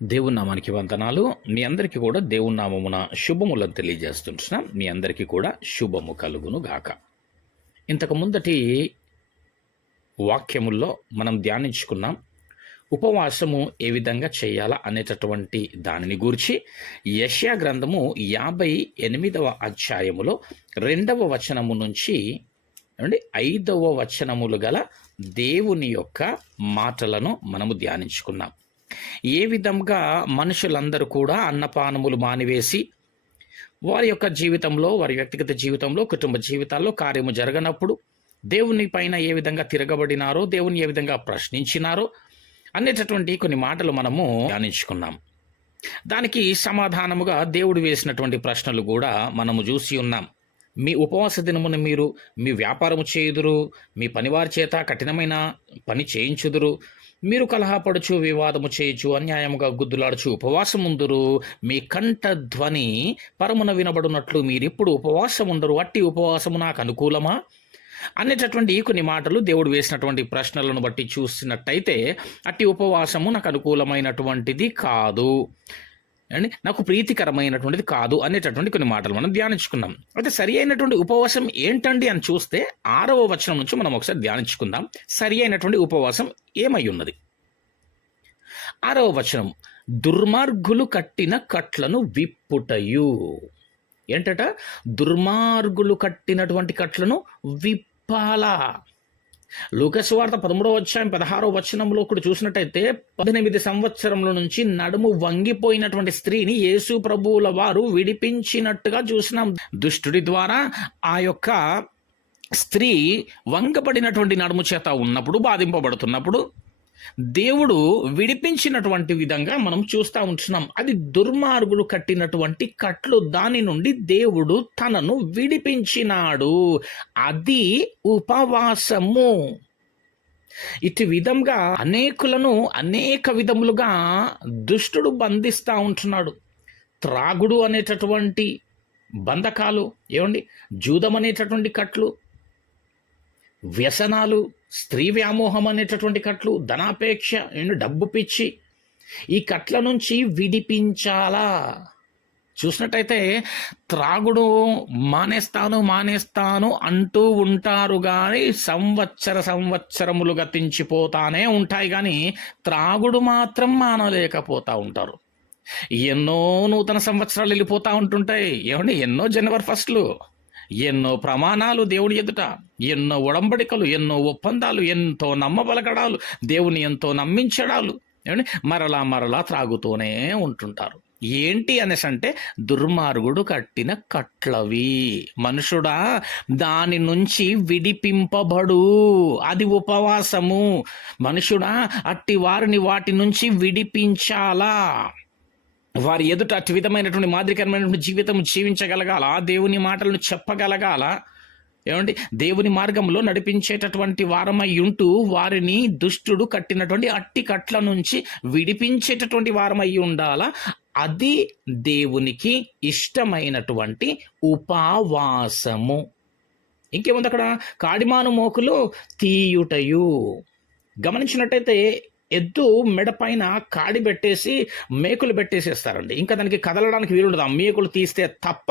దేవుని నామానికి వందనాలు. మీ అందరికీ కూడా దేవుని నామమున శుభములను తెలియజేస్తుంటున్నాం. మీ అందరికీ కూడా శుభము కలుగును గాక. ఇంతకు ముందటి వాక్యముల్లో మనం ధ్యానించుకున్నాం ఉపవాసము ఏ విధంగా చేయాలా అనేటటువంటి దానిని గూర్చి. యెషయా గ్రంథము 58వ అధ్యాయములో 2వ వచనము నుంచి 5వ వచనములు గల దేవుని యొక్క మాటలను మనము ధ్యానించుకున్నాం. ఏ విధంగా మనుషులందరూ కూడా అన్నపానములు మానివేసి వారి యొక్క జీవితంలో, వారి వ్యక్తిగత జీవితంలో, కుటుంబ జీవితాల్లో కార్యము జరగనప్పుడు దేవుని పైన ఏ విధంగా తిరగబడినారో, దేవుని ఏ విధంగా ప్రశ్నించినారో అనేటటువంటి కొన్ని మాటలు మనము ధ్యానించుకున్నాం. దానికి సమాధానముగా దేవుడు వేసినటువంటి ప్రశ్నలు కూడా మనము చూసి ఉన్నాం. మీ ఉపవాస దినమున మీరు మీ వ్యాపారము చేయుదురు, మీ పనివారి చేత కఠినమైన పని చేయించుదురు, మీరు కలహపడుచు, వివాదము చేయొచ్చు, అన్యాయముగా గుద్దులాడుచు ఉపవాసముందురు, మీ కంఠ ధ్వని పరమున వినబడినట్లు మీరిప్పుడు ఉపవాసముందరు, అట్టి ఉపవాసము నాకు అనుకూలమా అనేటటువంటి కొన్ని మాటలు దేవుడు వేసినటువంటి ప్రశ్నలను బట్టి చూసినట్టయితే, అట్టి ఉపవాసము నాకు అనుకూలమైనటువంటిది కాదు అండి, నాకు ప్రీతికరమైనటువంటిది కాదు అనేటటువంటి కొన్ని మాటలు మనం ధ్యానించుకున్నాం. అయితే సరి అయినటువంటి ఉపవాసం ఏంటండి అని చూస్తే 6వ వచనం నుంచి మనం ఒకసారి ధ్యానించుకుందాం. సరి అయినటువంటి ఉపవాసం ఏమై ఉన్నది? 6వ వచనం, దుర్మార్గులు కట్టిన కట్లను విప్పుటయు. ఏంటట? దుర్మార్గులు కట్టినటువంటి కట్లను విప్పాలా. లూకాసు వార్త 13వ అధ్యాయం 16వ వచనంలో కూడా చూసినట్టయితే 18 సంవత్సరముల నుంచి నడుము వంగిపోయినటువంటి స్త్రీని యేసు ప్రభువుల వారు విడిపించినట్టుగా చూసినాం. దుష్టుడి ద్వారా ఆ యొక్క స్త్రీ వంగబడినటువంటి నడుము చేత ఉన్నప్పుడు, బాధింపబడుతున్నప్పుడు దేవుడు విడిపించినటువంటి విధంగా మనం చూస్తూ ఉంటున్నాం. అది దుర్మార్గుడు కట్టినటువంటి కట్లు, దాని నుండి దేవుడు తనను విడిపించినాడు. అది ఉపవాసము. ఇటు విధంగా అనేకులను అనేక విధములుగా దుష్టుడు బంధిస్తూ ఉంటున్నాడు. త్రాగుడు అనేటటువంటి బంధకాలు, జూదం అనేటటువంటి కట్లు, వ్యసనాలు, స్త్రీ వ్యామోహం అనేటటువంటి కట్లు, ధనాపేక్ష, డబ్బు పిచ్చి, ఈ కట్ల నుంచి విడిపించాలా. చూసినట్టయితే త్రాగుడు మానేస్తాను అంటూ ఉంటారు కానీ సంవత్సరములు గతించిపోతానే ఉంటాయి, కానీ త్రాగుడు మాత్రం మానలేకపోతా ఉంటారు. ఎన్నో నూతన సంవత్సరాలు వెళ్ళిపోతూ ఉంటుంటాయి. ఎన్నో జనవరి 1లు, ఎన్నో ప్రమాణాలు దేవుని ఎదుట, ఎన్నో ఒడంబడికలు, ఎన్నో ఒప్పందాలు, ఎంతో నమ్మబలగడాలు, దేవుని ఎంతో నమ్మించడాలు, మరలా త్రాగుతూనే ఉంటుంటారు. ఏంటి అనేసి అంటే, దుర్మార్గుడు కట్టిన కట్లవి. మనుషుడా, దాని నుంచి విడిపింపబడు, అది ఉపవాసము. మనుషుడా, అట్టి వారిని వాటి నుంచి విడిపించాలా. వారి ఎదుట అటు విధమైనటువంటి మాదిరికరమైనటువంటి జీవితం జీవించగలగాల, దేవుని మాటలను చెప్పగలగాల, దేవుని మార్గంలో నడిపించేటటువంటి వారమై ఉంటూ వారిని దుష్టుడు కట్టినటువంటి అట్టి కట్ల నుంచి విడిపించేటటువంటి వారమై ఉండాలా. అది దేవునికి ఇష్టమైనటువంటి ఉపవాసము. ఇంకేముంది అక్కడ? కాడిమాను మోకులు తీయుటయు. గమనించినట్టయితే ఎద్దు మెడ పైన కాడి పెట్టేసి మేకులు పెట్టేసేస్తారండి. ఇంకా దానికి కదలడానికి వీలుండదు. ఆ మేకులు తీస్తే తప్ప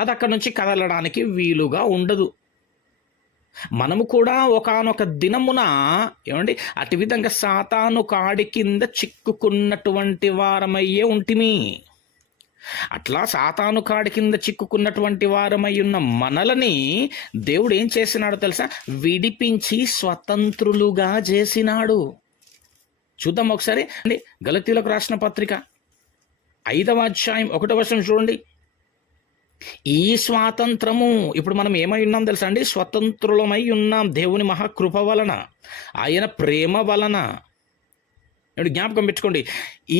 అది అక్కడ నుంచి కదలడానికి వీలుగా ఉండదు. మనము కూడా ఒకానొక దినమున అటు విధంగా సాతాను కాడి కింద చిక్కుకున్నటువంటి వారమయ్యే ఉంటిమి. అట్లా సాతాను కాడి కింద చిక్కుకున్నటువంటి వారమై ఉన్న మనలని దేవుడు ఏం చేసినాడో తెలుసా? విడిపించి స్వతంత్రులుగా చేసినాడు. చూద్దాం ఒకసారి. గలతీయులకు రాసిన పత్రిక 5వ అధ్యాయం 1వ వచనం చూడండి. ఈ స్వాతంత్రము, ఇప్పుడు మనం ఏమై ఉన్నాం తెలుసా అండి? స్వతంత్రులమై ఉన్నాం దేవుని మహాకృప వలన, ఆయన ప్రేమ వలన. జ్ఞాపకం పెట్టుకోండి,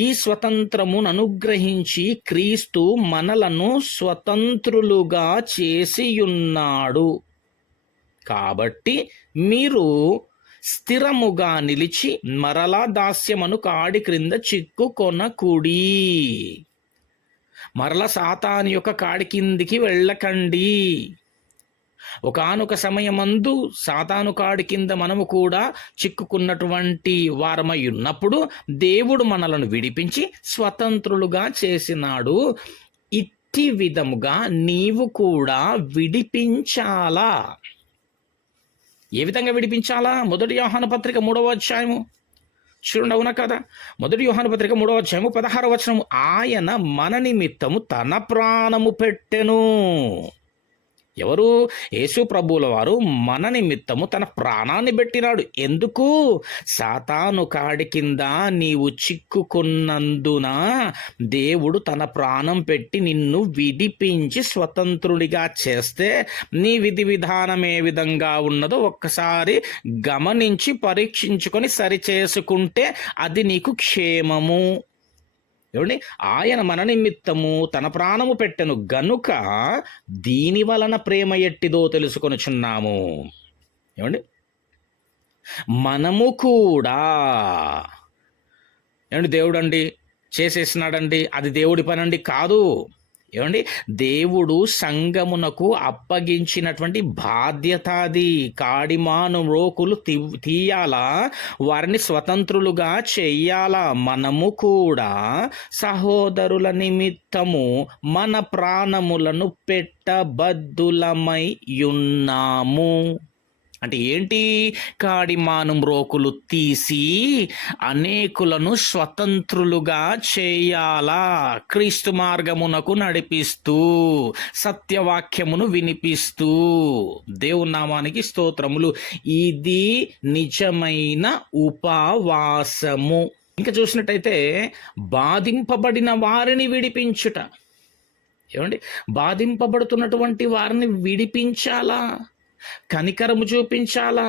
ఈ స్వతంత్రమును అనుగ్రహించి క్రీస్తు మనలను స్వతంత్రులుగా చేసి ఉన్నాడు. కాబట్టి మీరు స్థిరముగా నిలిచి మరలా దాస్యమను కాడి క్రింద చిక్కుకొనకుడి. మరల సాతాను యొక్క కాడి కిందికి వెళ్ళకండి. ఒకానొక సమయమందు సాతాను కాడి కింద మనము కూడా చిక్కుకున్నటువంటి వారమై ఉన్నప్పుడు దేవుడు మనలను విడిపించి స్వతంత్రులుగా చేసినాడు. ఇట్టి విధముగా నీవు కూడా విడిపించాలా. ఏ విధంగా విడిపించాలా? 1 యోహాను పత్రిక 3వ అధ్యాయము చూడండి, అవునా కదా? 1 యోహాను పత్రిక 3వ అధ్యాయము 16వ వచనము, ఆయన మన నిమిత్తము తన ప్రాణము పెట్టెను. ఎవరు? యేసు ప్రభువుల వారు మన నిమిత్తము తన ప్రాణాన్ని పెట్టినాడు. ఎందుకు? సాతాను కాడి కింద నీవు చిక్కుకున్నందున దేవుడు తన ప్రాణం పెట్టి నిన్ను విడిపించి స్వతంత్రుడిగా చేస్తే నీ విధి విధానం ఏ విధంగా ఉన్నదో ఒక్కసారి గమనించి పరీక్షించుకొని సరిచేసుకుంటే అది నీకు క్షేమము. ఏమండి? ఆయన మన నిమిత్తము తన ప్రాణము పెట్టెను గనుక దీని వలన ప్రేమ ఎట్టిదో తెలుసుకొనుచున్నాము. ఏమండి? మనము కూడా ఏమండి దేవుడండి చేసేసినాడండి, అది దేవుడి పనండి కాదు. ఏమండి? దేవుడు సంఘమునకు అప్పగించినటువంటి బాధ్యత అది. కాడిమాను రోకులు తీయాలా, వారిని స్వతంత్రులుగా చెయ్యాలా. మనము కూడా సహోదరుల నిమిత్తము మన ప్రాణములను పెట్టబద్దులమై ఉన్నాము. అంటే ఏంటి? కాడిమాను రోకులు తీసి అనేకులను స్వతంత్రులుగా చేయాలా, క్రీస్తు మార్గమునకు నడిపిస్తూ సత్యవాక్యమును వినిపిస్తూ. దేవుని నామానికి స్తోత్రములు. ఇది నిజమైన ఉపవాసము. ఇంకా చూసినట్టయితే బాధింపబడిన వారిని విడిపించుట. ఏమండి? బాధింపబడుతున్నటువంటి వారిని విడిపించాలా, కనికరము చూపించాలా,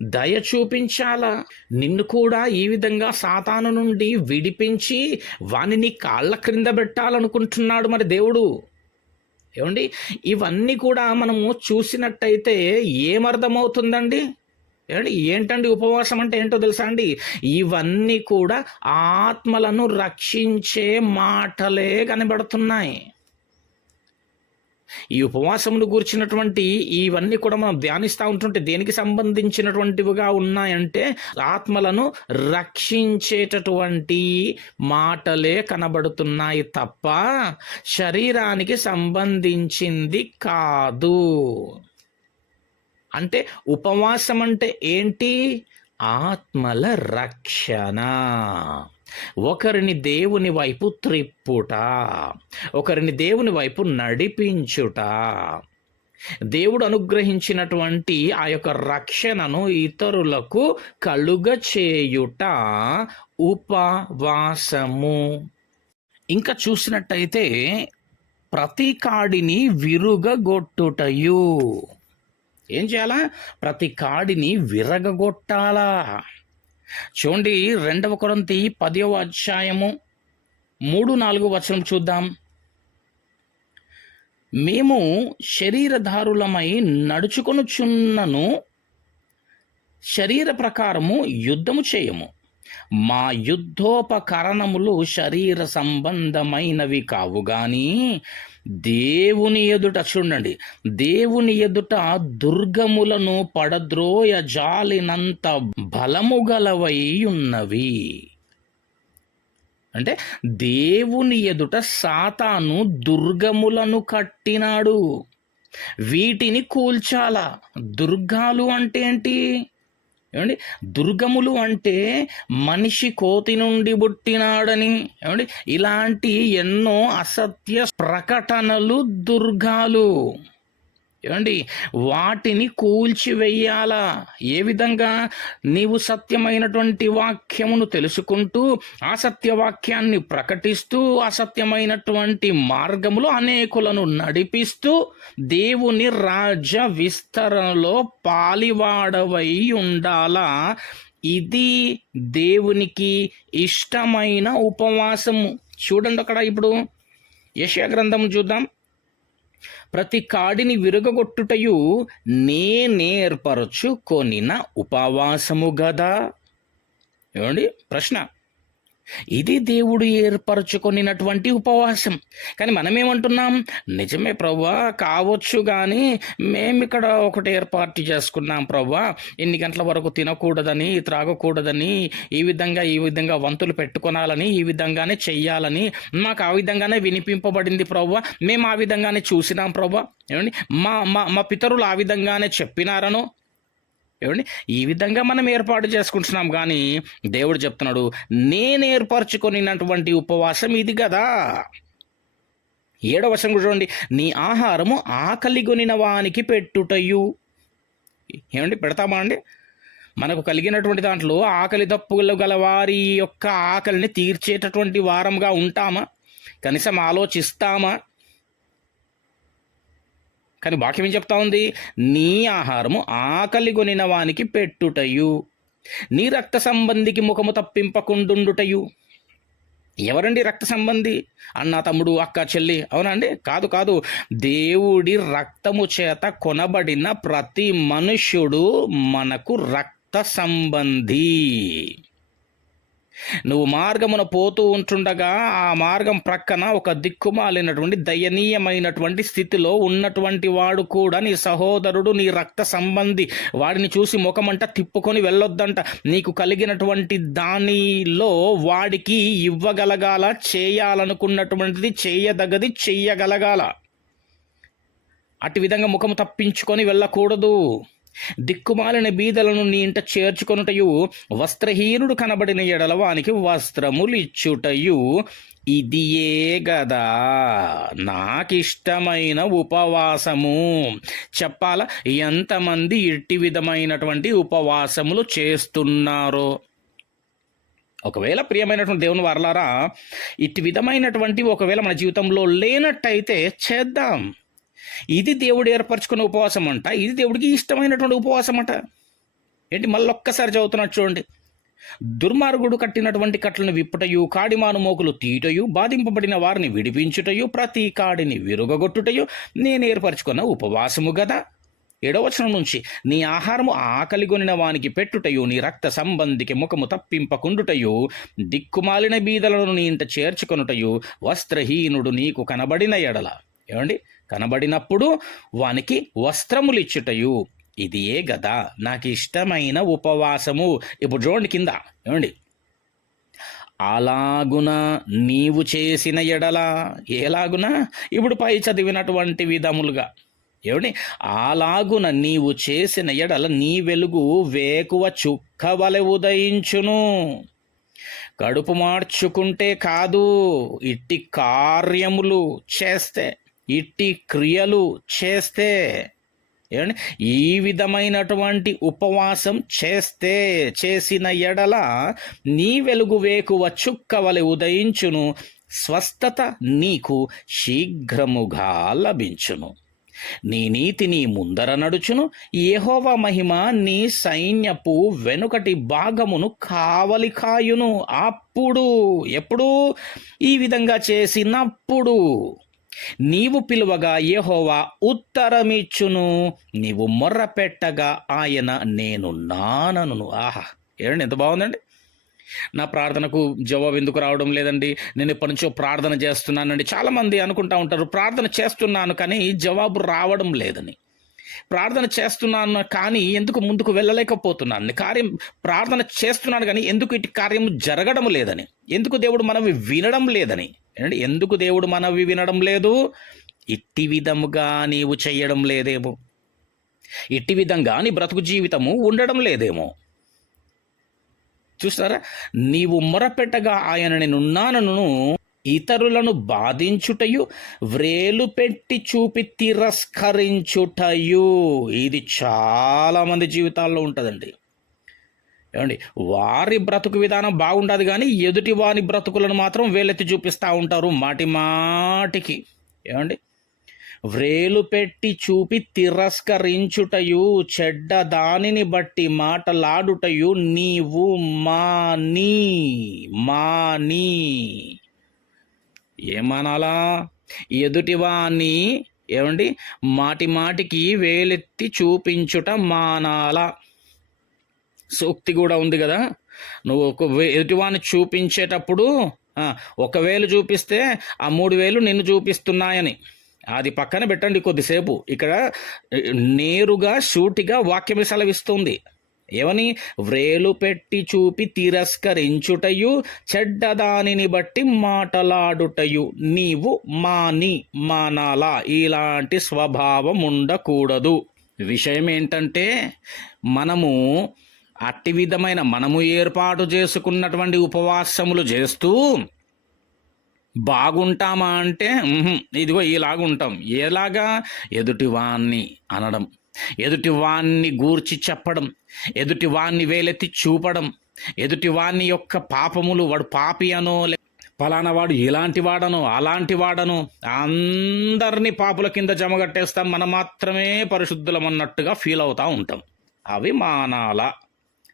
దయ చూపించాలా. నిన్ను కూడా ఈ విధంగా సాతాను నుండి విడిపించి వానిని కాళ్ళ క్రింద పెట్టాలనుకుంటున్నాడు మరి దేవుడు. ఏమండి? ఇవన్నీ కూడా మనము చూసినట్టయితే ఏమర్థమవుతుందండి? ఏమండి? ఏంటండి ఉపవాసం అంటే ఏంటో తెలుసా అండి? ఇవన్నీ కూడా ఆత్మలను రక్షించే మాటలే కనబడుతున్నాయి. ఈ ఉపవాసమును గూర్చినటువంటి ఇవన్నీ కూడా మనం ధ్యానిస్తూ ఉంటుంటే దేనికి సంబంధించినటువంటివిగా ఉన్నాయంటే ఆత్మలను రక్షించేటటువంటి మాటలే కనబడుతున్నాయి తప్ప శరీరానికి సంబంధించింది కాదు. అంటే ఉపవాసం అంటే ఏంటి? ఆత్మల రక్షణ. ఒకరిని దేవుని వైపు త్రిప్పుట, ఒకరిని దేవుని వైపు నడిపించుట, దేవుడు అనుగ్రహించినటువంటి ఆ యొక్క రక్షణను ఇతరులకు కలుగచేయుట ఉపవాసము. ఇంకా చూసినట్టయితే ప్రతి కాడిని విరుగగొట్టుటయు. ఏం చేయాలా? ప్రతి కాడిని విరగగొట్టాలా. చూడండి, 2 కొరింథీ 10వ అధ్యాయము 3-4 వచనం చూద్దాం. మేము శరీరధారులమై నడుచుకొనుచున్నను శరీర ప్రకారము యుద్ధము చేయము. మా యుద్ధోపకరణములు శరీర సంబంధమైనవి కావు గాని దేవుని ఎదుట, చూడండి, దేవుని ఎదుట దుర్గములను పడద్రోయ జాలినంత బలము గలవై ఉన్నవి. అంటే దేవుని ఎదుట సాతాను దుర్గములను కట్టినాడు. వీటిని కూల్చాలా. దుర్గాలు అంటే ఏంటి? ఏమండి? దుర్గములు అంటే మనిషి కోతి నుండి పుట్టినాడని, ఏమండి, ఇలాంటి ఎన్నో అసత్య ప్రకటనలు దుర్గాలు. ఏమండి? వాటిని కూల్చివేయాలా. ఏ విధంగా? నీవు సత్యమైనటువంటి వాక్యమును తెలుసుకుంటూ ఆ సత్యవాక్యాన్ని ప్రకటిస్తూ అసత్యమైనటువంటి మార్గములో అనేకులను నడిపిస్తూ దేవుని రాజ్య విస్తరణలో పాలివాడవై ఉండాలా. ఇది దేవునికి ఇష్టమైన ఉపవాసము. చూడండి అక్కడ ఇప్పుడు యెషయా గ్రంథం చూద్దాం. ప్రతి కాడిని విరగొట్టుటయు నేనేర్పరచు కొనిన ఉపవాసము గదా. ఏమండి? ప్రశ్న. ఇది దేవుడు ఏర్పరచుకొనినటువంటి ఉపవాసం. కానీ మనమేమంటున్నాం, నిజమే ప్రభువా కావచ్చు, కానీ మేమిక్కడ ఒకటి ఏర్పాటు చేసుకున్నాం ప్రభువా, ఇన్ని గంటల వరకు తినకూడదని, త్రాగకూడదని, ఈ విధంగా వంతులు పెట్టుకొనాలని, ఈ విధంగానే చెయ్యాలని మాకు ఆ విధంగానే వినిపింపబడింది ప్రభువా, మేము ఆ విధంగానే చూసినాం ప్రభువా. ఏమండి, మా మా మా పితరులు ఆ విధంగానే చెప్పినారను. ఏమండి, ఈ విధంగా మనం ఏర్పాటు చేసుకుంటున్నాం. కానీ దేవుడు చెప్తున్నాడు, నేను ఏర్పరచుకొనినటువంటి ఉపవాసం ఇది కదా. 7వ వచనం చూడండి, నీ ఆహారము ఆకలిగొనిన వానికి పెట్టుటయు. ఏమండి, పెడతామా అండి? మనకు కలిగినటువంటి దాంట్లో ఆకలి దప్పులు గల వారి యొక్క ఆకలిని తీర్చేటటువంటి వారంగా ఉంటామా? కనీసం ఆలోచిస్తామా? కానీ వాక్యం ఏం చెప్తా ఉంది, నీ ఆహారము ఆకలిగొనిన వానికి పెట్టుటయు, నీ రక్త సంబంధికి ముఖము తప్పింపకుండుటయు. ఎవరండి రక్త సంబంధి? అన్న, తమ్ముడు, అక్క, చెల్లి, అవునా అండి? కాదు కాదు, దేవుడి రక్తము చేత కొనబడిన ప్రతి మనుష్యుడు మనకు రక్త సంబంధి. నువ్వు మార్గమున పోతూ ఉంటుండగా ఆ మార్గం ప్రక్కన ఒక దిక్కుమాలినటువంటి దయనీయమైనటువంటి స్థితిలో ఉన్నటువంటి వాడు కూడా నీ సహోదరుడు, నీ రక్త సంబంధి. వాడిని చూసి ముఖమంట తిప్పుకొని వెళ్ళొద్దంట. నీకు కలిగినటువంటి దానిలో వాడికి ఇవ్వగలగాల, చేయాలనుకున్నటువంటిది చేయదగది చెయ్యగలగాల. అటు విధంగా ముఖము తప్పించుకొని వెళ్ళకూడదు. దిక్కుమాలిన బీదలను నీ ఇంట చేర్చుకొనుటయు, వస్త్రహీనుడు కనబడిన ఎడల వానికి వస్త్రములు ఇచ్చుటయు, ఇదియే గదా నాకిష్టమైన ఉపవాసము. చెప్పాలా, ఎంతమంది ఇట్టి విధమైనటువంటి ఉపవాసములు చేస్తున్నారో. ఒకవేళ ప్రియమైనటువంటి దేవుని వారలారా, ఇట్టి విధమైనటువంటి ఒకవేళ మన జీవితంలో లేనట్టయితే చేద్దాం. ఇది దేవుడు ఏర్పరచుకున్న ఉపవాసం అంట, ఇది దేవుడికి ఇష్టమైనటువంటి ఉపవాసం అంట. ఏంటి, మళ్ళొక్కసారి చదువుతున్నట్టు చూడండి, దుర్మార్గుడు కట్టినటువంటి కట్లను విప్పుటయు, కాడిమాను మోకులు తీయటయు, బాధింపబడిన వారిని విడిపించుటయు, ప్రతి కాడిని విరుగగొట్టుటయు నేను ఏర్పరచుకున్న ఉపవాసము గదా. 7వ వచనం నుంచి, నీ ఆహారము ఆకలిగొనిన వానికి పెట్టుటయు, నీ రక్త సంబంధికి ముఖము తప్పింపకుండుటయు, దిక్కుమాలిన బీదలను నీ ఇంట చేర్చుకొనుటయు, వస్త్రహీనుడు నీకు కనబడిన ఎడల. ఏమండి, కనబడినప్పుడు వానికి వస్త్రములు ఇచ్చుటయు, ఇదియే గదా నాకు ఇష్టమైన ఉపవాసము. ఇప్పుడు చూడండి కింద, ఏమండి, అలాగున నీవు చేసిన ఎడల. ఎలాగున? ఇప్పుడు పై చదివినటువంటి విధములుగా. ఏమండి, అలాగున నీవు చేసిన ఎడల నీ వెలుగు వేకువ చుక్క వలె ఉదయించును. కడుపు మార్చుకుంటే కాదు, ఇట్టి కార్యములు చేస్తే, ఇట్టి క్రియలు చేస్తే, ఏమండి, ఈ విధమైనటువంటి ఉపవాసం చేసిన ఎడల నీ వెలుగు వేకువ చుక్క వలె ఉదయించును, స్వస్థత నీకు శీఘ్రముగా లభించును. నీ నీతి నీ ముందర నడుచును, యెహోవా మహిమ నీ సైన్యపు వెనుకటి భాగమును కావలి కాయును. అప్పుడు, ఎప్పుడు? ఈ విధంగా చేసినప్పుడు నీవు పిలువగా యెహోవా ఉత్తరమిచ్చును, నీవు మొర్ర పెట్టగా ఆయన నేను నానను. ఆహా, ఏమండి, ఎంత బాగుందండి. నా ప్రార్థనకు జవాబు ఎందుకు రావడం లేదండి, నేను ఎప్పటి నుంచో ప్రార్థన చేస్తున్నానండి. చాలామంది అనుకుంటా ఉంటారు, ప్రార్థన చేస్తున్నాను కానీ జవాబు రావడం లేదని. ప్రార్థన చేస్తున్నాను కానీ ఎందుకు ముందుకు వెళ్ళలేకపోతున్నాను. ప్రార్థన చేస్తున్నాను కానీ ఎందుకు ఇటు కార్యము జరగడం లేదని. ఎందుకు దేవుడు మనవి వినడం లేదని. ఎందుకు దేవుడు మనవి వినడం లేదు? ఇట్టి విధముగా నీవు చెయ్యడం లేదేమో, ఇట్టి విధంగా నీ బ్రతుకు జీవితము ఉండడం లేదేమో. చూస్తారా, నీవు మొరపెట్టగా ఆయన నేనున్నానను, ఇతరులను బాధించుటయు, వ్రేలు పెట్టి చూపి తిరస్కరించుటయు. ఇది చాలామంది జీవితాల్లో ఉంటుందండి. ఏమండి, వారి బ్రతుకు విధానం బాగుండదు కానీ ఎదుటి వారి బ్రతుకులను మాత్రం వేలెత్తి చూపిస్తూ ఉంటారు మాటి మాటికి. ఏమండి, వ్రేలు పెట్టి చూపి తిరస్కరించుటయు, చెడ్డ దానిని బట్టి మాటలాడుటయు నీవు మాని. ఏమనాలా? ఎదుటివాన్ని, ఏమండి, మాటి మాటికి వేలెత్తి చూపించుట మానాలా. సూక్తి కూడా ఉంది కదా, నువ్వు ఎదుటివాన్ని చూపించేటప్పుడు ఒక వేలు చూపిస్తే ఆ 3 వేలు నిన్ను చూపిస్తున్నాయని అది పక్కన పెట్టండి కొద్దిసేపు. ఇక్కడ నేరుగా సూటిగా వాక్యం సెలవిస్తుంది. ఏమని? వ్రేలు పెట్టి చూపి తిరస్కరించుటయు, చెడ్డదానిని బట్టి మాటలాడుటయు నీవు మానాలా. ఇలాంటి స్వభావం ఉండకూడదు. విషయం ఏంటంటే మనము అట్టి విధమైన మనము ఏర్పాటు చేసుకున్నటువంటి ఉపవాసములు చేస్తూ బాగుంటామా అంటే ఇదిగో ఇలాగుంటాం. ఎలాగా? ఎదుటివాన్ని అనడం, ఎదుటివాన్ని గూర్చి చెప్పడం, ఎదుటివాన్ని వేలెత్తి చూపడం, ఎదుటివాన్ని యొక్క పాపములు వాడు పాపి అనో ఫలానా వాడు ఇలాంటి వాడను అలాంటి వాడను అందరినీ పాపుల కింద జమగట్టేస్తాం, మనం మాత్రమే పరిశుద్ధులం అన్నట్టుగా ఫీల్ అవుతూ ఉంటాం. అవి మానాల.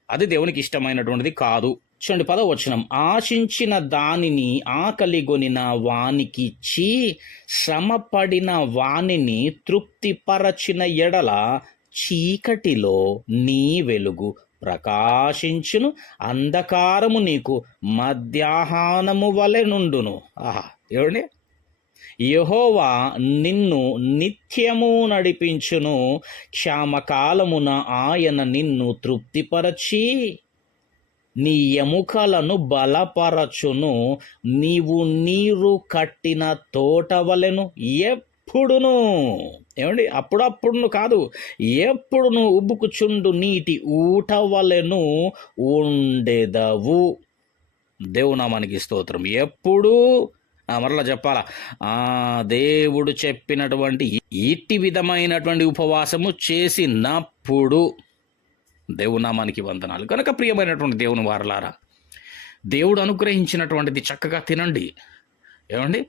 అది దేవునికి ఇష్టమైనటువంటిది కాదు. చూడండి 10వ వచనం. ఆశించిన దానిని ఆకలిగొనిన వానికిచ్చి శ్రమపడిన వానిని తృప్తిపరచిన ఎడల చీకటిలో నీ వెలుగు ప్రకాశించును, అంధకారము నీకు మధ్యాహ్నము వలె నుండును. ఏమండి? యెహోవా నిన్ను నిత్యము నడిపించును, క్షామకాలమున ఆయన నిన్ను తృప్తిపరచి నీ ఎముకలను బలపరచును, నీవు నీరు కట్టిన తోట వలెను ఎప్పుడును. ఏమండి? అప్పుడప్పుడును కాదు, ఎప్పుడును ఉబ్బుకుచుండు నీటి ఊట వలెను ఉండెదవు. దేవునామానికి స్తోత్రం. ఎప్పుడు మరలా చెప్పాలా? దేవుడు చెప్పినటువంటి ఇట్టి విధమైనటువంటి ఉపవాసము చేసినప్పుడు. దేవునామానికి వందనాలు. కనుక ప్రియమైనటువంటి దేవుని వారలారా, దేవుడు అనుగ్రహించినటువంటిది చక్కగా తినండి. ఏమండి?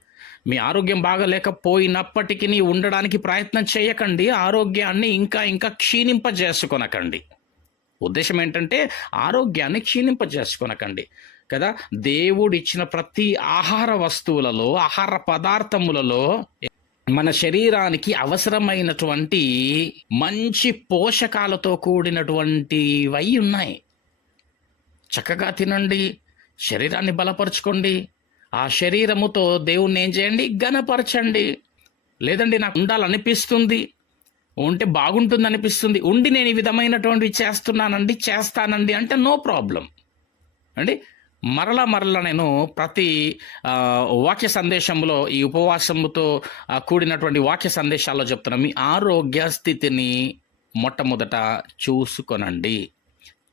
మీ ఆరోగ్యం బాగలేకపోయినప్పటికీ ఉండడానికి ప్రయత్నం చేయకండి. ఆరోగ్యాన్ని ఇంకా క్షీణింపజేసుకొనకండి. ఉద్దేశం ఏంటంటే ఆరోగ్యాన్ని క్షీణింపజేసుకొనకండి కదా. దేవుడు ఇచ్చిన ప్రతి ఆహార వస్తువులలో, ఆహార పదార్థములలో మన శరీరానికి అవసరమైనటువంటి మంచి పోషకాలతో కూడినటువంటివై ఉన్నాయి. చక్కగా తినండి, శరీరాన్ని బలపరచుకోండి. ఆ శరీరముతో దేవుణ్ణి ఏం చేయండి? ఘనపరచండి. లేదండి నాకు ఉండాలనిపిస్తుంది, ఉంటే బాగుంటుంది అనిపిస్తుంది, ఉండి నేను ఈ విధమైనటువంటివి చేస్తానండి అంటే నో ప్రాబ్లం అండి. మరలా నేను ప్రతి వాక్య సందేశంలో ఈ ఉపవాసముతో కూడినటువంటి వాక్య సందేశాల్లో చెప్తున్నాను. మీ ఆరోగ్య స్థితిని మొట్టమొదట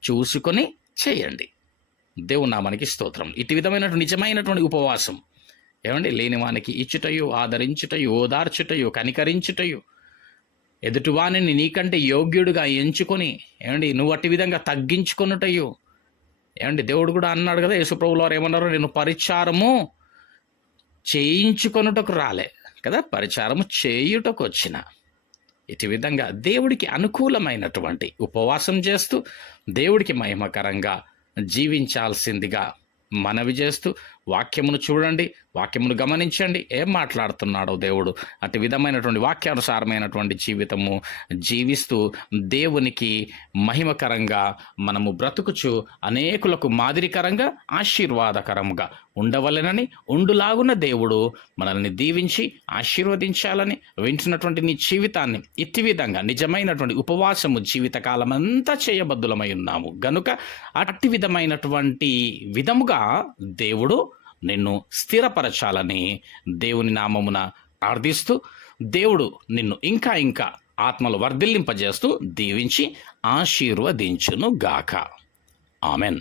చూసుకొని చేయండి. దేవుని నామానికి స్తోత్రం. ఇటు విధమైనటువంటి నిజమైనటువంటి ఉపవాసం ఏమండి? లేనివానికి ఇచ్చుటయు, ఆదరించుటయు, ఓదార్చుటయు, కనికరించుటయు, ఎదుటివానిని నీకంటే యోగ్యుడిగా ఎంచుకొని ఏమండి నువ్వు అట్టి విధంగా తగ్గించుకొనుటయు. ఏమండి? దేవుడు కూడా అన్నాడు కదా, యేసుప్రభులు వారు ఏమన్నారు? నేను పరిచారము చేయించుకొనుటకు రాలే కదా, పరిచారము చేయుటకు వచ్చిన. ఇటు విధంగా దేవుడికి అనుకూలమైనటువంటి ఉపవాసం చేస్తూ దేవుడికి మహిమకరంగా జీవించాల్సిందిగా మనవి చేస్తూ వాక్యమును చూడండి, వాక్యమును గమనించండి, ఏం మాట్లాడుతున్నాడో దేవుడు. అటు విధమైనటువంటి వాక్యానుసారమైనటువంటి జీవితము జీవిస్తూ దేవునికి మహిమకరంగా మనము బ్రతుకుచు అనేకులకు మాదిరికరంగా ఆశీర్వాదకరంగా ఉండవలెనని, ఉండులాగున దేవుడు మనల్ని దీవించి ఆశీర్వదించాలని, వింటున్నటువంటి నీ జీవితాన్ని ఇట్టి విధంగా నిజమైనటువంటి ఉపవాసము జీవితకాలం అంతా చేయబద్దులమై ఉన్నాము గనుక అట్టి విధమైనటువంటి విధముగా దేవుడు నిన్ను స్థిరపరచాలని దేవుని నామమున ప్రార్థిస్తూ, దేవుడు నిన్ను ఇంకా ఆత్మలు వర్ధిల్లింపజేస్తూ దీవించి ఆశీర్వదించును గాక. ఆమెన్.